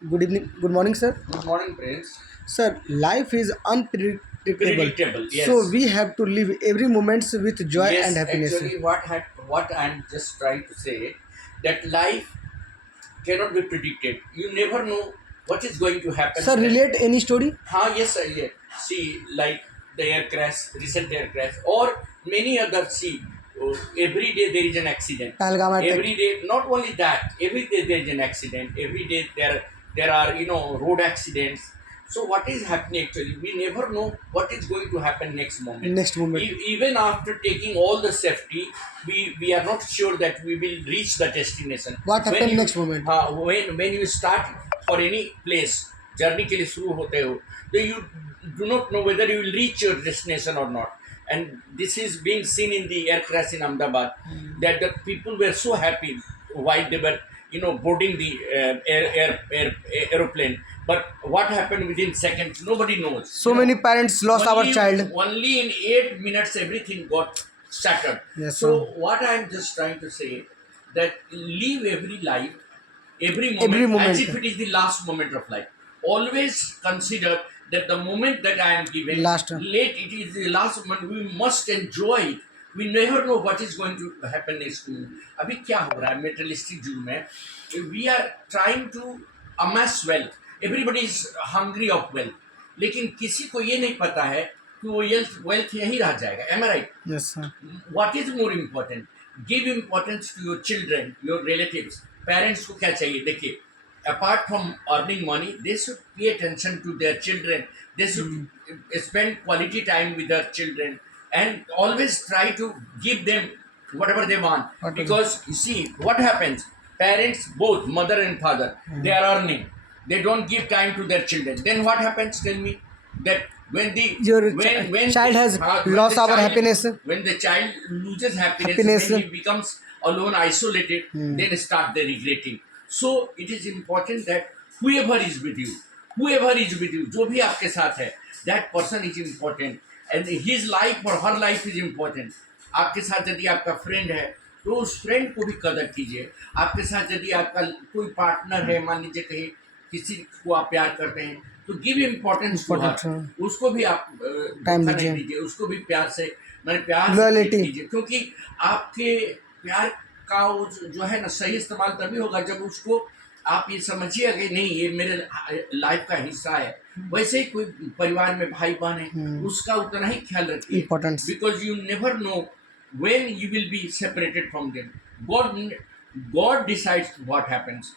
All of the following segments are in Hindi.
Good evening, good morning, sir. Good morning, Prince. Sir, life is unpredictable, Predictable, so yes. we have to live every moment with joy and Yes, happiness. actually, what I'm just trying to say that life cannot be predicted. You never know what is going to happen. Sir, relate any story? Yes, yeah. See, like the air crash, recent air crash, or many other. See, every day there is an accident. Pahalgam attack. Every day, not only that, every day there is an accident. Every day there are road accidents. So what is happening actually? We never know what is going to happen next moment. Next moment. Even after taking all the safety, we are not sure that we will reach the destination. What When happened you next moment? when you start for any place journey के लिए शुरू होते हो तो you do not know whether you will reach your destination or not. And this is being seen in the air crash in Ahmedabad, that the people were so happy while they were boarding the aeroplane. But what happened within seconds, nobody knows. So many parents lost our child. Only in 8 minutes everything got shattered. Yes, So sir. what I'm just trying to say, that live every life, every Every moment as if moment. it is the last moment of life. Always consider that the moment that I am given, Last. late it is the last moment. We must enjoy it. We never know what is going to happen next to you. अभी क्या हो रहा है मेटलिस्टिक युग में? We are trying to amass wealth. Everybody is hungry of wealth. लेकिन किसी को ये नहीं पता है कि वो wealth यहीं रह जाएगा. Am I right? Yes, sir. What is more important? Give importance to your children, your relatives. Parents को क्या चाहिए? देखिए, apart from earning money, they should pay attention to their children. They should spend quality time with their children and always try to give them whatever they want. What is Because you see, what happens? Parents, both mother and father, they are earning. They don't give time to their children. Then what happens? Tell me that when the Your when child the, has when lost the our child, happiness. when the child loses happiness, Happiness. when he becomes alone, isolated, then start the regretting. So it is important that whoever is with you, जो भी आपके साथ है, that person is important and his life or her life is important. आपके साथ यदि आपका फ्रेंड है तो उस फ्रेंड को भी कदर कीजिए. आपके साथ यदि आपका कोई पार्टनर है, मान लीजिए कहीं किसी को आप प्यार करते हैं तो गिव इम्पोर्टेंस टू हर. उसको भी आप टाइम धोखा नहीं दीजिए. दीजिए. उसको भी प्यार से मैंने प्यार से Loyalty. कीजिए, क्योंकि आपके प्यार का वो जो है ना सही इस्तेमाल तभी होगा जब उसको आप ये समझिए कि नहीं ये मेरे लाइफ का हिस्सा है. वैसे ही कोई परिवार में भाई बहन है उसका उतना ही ख्याल रखिए. Importance. Because you never know when you will be separated from them. God decides what happens.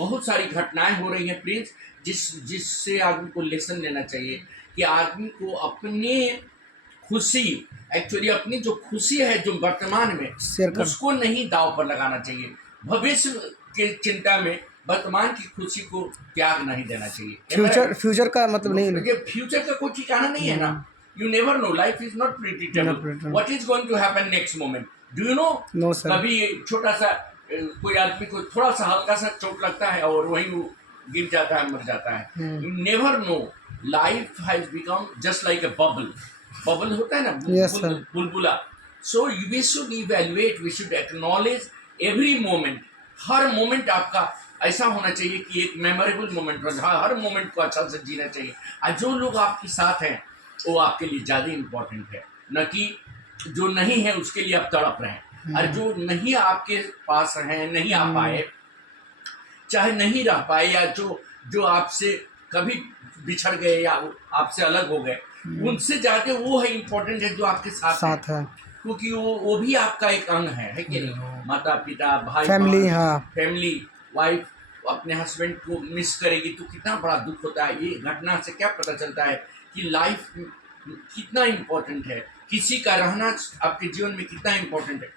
बहुत सारी घटनाएं हो रही हैं प्रिंस, जिससे आदमी को लेसन लेना चाहिए कि आदमी को अपने खुशी, एक्चुअली अपनी जो खुशी है जो वर्तमान में, उसको नहीं दाव पर लगाना चाहिए. भविष्य के चिंता में वर्तमान की खुशी को त्याग नहीं देना चाहिए. फ्यूचर का मतलब नहीं है. ये फ्यूचर का कोई ठिकाना नहीं है ना. You never know. Life is not predictable. What is going to happen next moment? Do you know? No, sir. कभी छोटा सा कोई आदमी को थोड़ा सा हल्का सा चोट लगता है और वहीं वो गिर जाता है, मर जाता है. You never know. Life has become just like a bubble. Bubble होता है ना, Yes, sir. बुलबुला. So we should evaluate. We should acknowledge every moment. Her moment आपका ऐसा होना चाहिए कि एक मेमोरेबल मोमेंट हो. हर मोमेंट को अच्छा से जीना चाहिए. और जो लोग आपके साथ हैं वो आपके लिए ज़्यादा इम्पोर्टेंट है, न कि जो नहीं है उसके लिए आप तड़प रहे हैं. और जो नहीं आपके पास हैं, नहीं आ पाए, चाहे नहीं रह पाए, या जो जो आपसे कभी बिछड़ गए या आपसे अलग हो गए, उनसे ज़्यादा वो है इम्पोर्टेंट है जो आपके साथ है. क्योंकि वो भी आपका एक अंग है कि नहीं. माता पिता, भाई, फैमिली. हाँ. फैमिली, वाइफ अपने हस्बैंड को मिस करेगी तो कितना बड़ा दुख होता है. ये घटना से क्या पता चलता है कि लाइफ कितना इम्पोर्टेंट है, किसी का रहना आपके जीवन में कितना इम्पोर्टेंट है.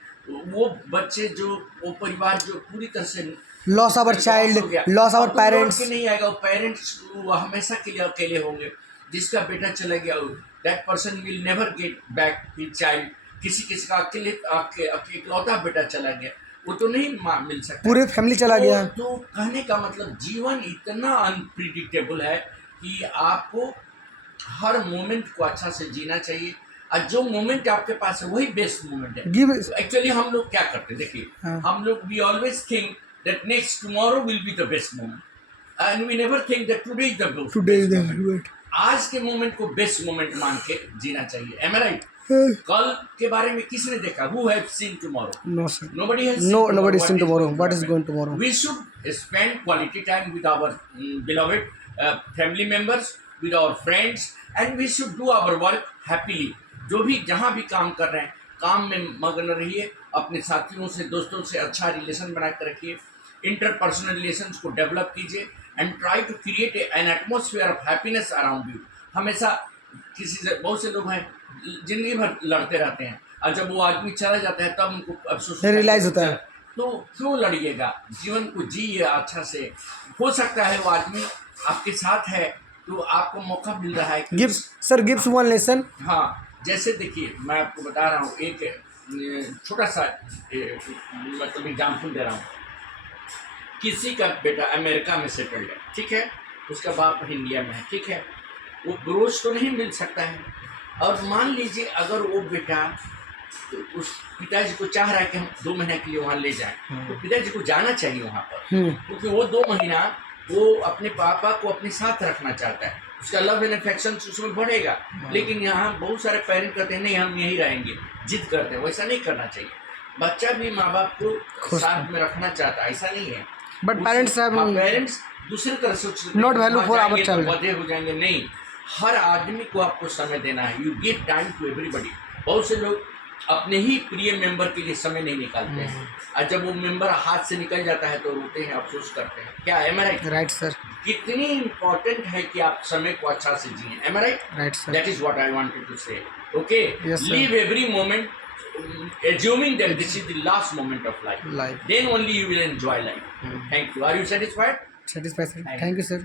वो बच्चे जो, वो परिवार जो पूरी तरह से loss our child, loss our parents. नहीं आएगा. वो पेरेंट्स हमेशा के लिए अकेले होंगे. जिसका बेटा चला गया, that person will never get back his child. किसी का अकेले इकलौता बेटा चला गया, वो तो नहीं मिल सकता. पूरे फैमिली चला गया. तो कहने का मतलब जीवन इतना अनप्रिडिक्टेबल है कि आपको हर मोमेंट को अच्छा से जीना चाहिए. और जो मोमेंट आपके पास है वही बेस्ट मोमेंट है. एक्चुअली हम लोग क्या करते हैं, देखिए, हम लोग we always think that next tomorrow will be the best moment. and we never think that today is the best Today is the moment. आज के मोमेंट को बेस्ट मोमेंट मान के जीना चाहिए. Am I right? कल के बारे में किसने देखा? Who have seen tomorrow? No sir. Nobody has No, seen nobody what seen is tomorrow. going What to is happen. going tomorrow? We should spend quality time with our beloved family members, with our friends, and we should do our work happily. जो भी जहाँ भी काम कर रहे हैं, काम में मगन रहिए. अपने साथियों से, दोस्तों से अच्छा रिलेशन बना कर रखिए. इंटरपर्सनल रिलेशंस को डेवलप कीजिए and try to create an atmosphere of happiness around you. हमेशा किसी से, बहुत से लोग हैं जिंदगी भर लड़ते रहते हैं, और जब वो आदमी चला जाता है तब उनको अफसोस रियलाइज होता है. तो क्यों लड़िएगा? जीवन को जिए अच्छा से. हो सकता है वो आदमी आपके साथ है तो आपको मौका मिल रहा है कि gives sir, gives one lesson. हाँ, जैसे देखिए मैं आपको बता रहा हूँ, एक छोटा सा मतलब एग्जाम्पल दे रहा हूँ. किसी का बेटा अमेरिका में सेटल्ड है, ठीक है, उसका बाप इंडिया में है, ठीक है, वो रोज तो नहीं मिल सकता है. और मान लीजिए अगर वो बेटा तो उस पिताजी को चाह रहा है कि हम 2 महीने के लिए वहाँ ले जाएं, तो पिताजी को जाना चाहिए वहाँ पर, क्योंकि वो 2 महीना वो अपने पापा को अपने साथ रखना चाहता है. उसका लव एंड अफेक्शन उसमें बढ़ेगा. लेकिन यहाँ बहुत सारे पेरेंट कहते हैं नहीं हम यहीं रहेंगे, जिद करते हैं. वैसा नहीं करना चाहिए. बच्चा भी माँ बाप को साथ में रखना चाहता है, ऐसा नहीं है. बट पेरेंट्स हैव पेरेंट्स दूसरी तरह से Not value for our child. बधे हो जाएंगे. नहीं, हर आदमी को आपको समय देना है. You give time to everybody. बहुत से लोग अपने ही प्रिय मेंबर के लिए समय नहीं निकालते हैं, और जब वो मेंबर हाथ से निकल जाता है तो रोते हैं, अफसोस करते हैं. क्या है? राइट? Right sir. कितनी इम्पोर्टेंट है कि आप समय को अच्छा से जिए. Am I right? Right sir. That is what I wanted to say. Okay? Yes, sir. Live every moment, assuming that this is the last moment of life. Life. Then only you will enjoy life. Thank you. Are you satisfied? Satisfied sir. Thank you sir.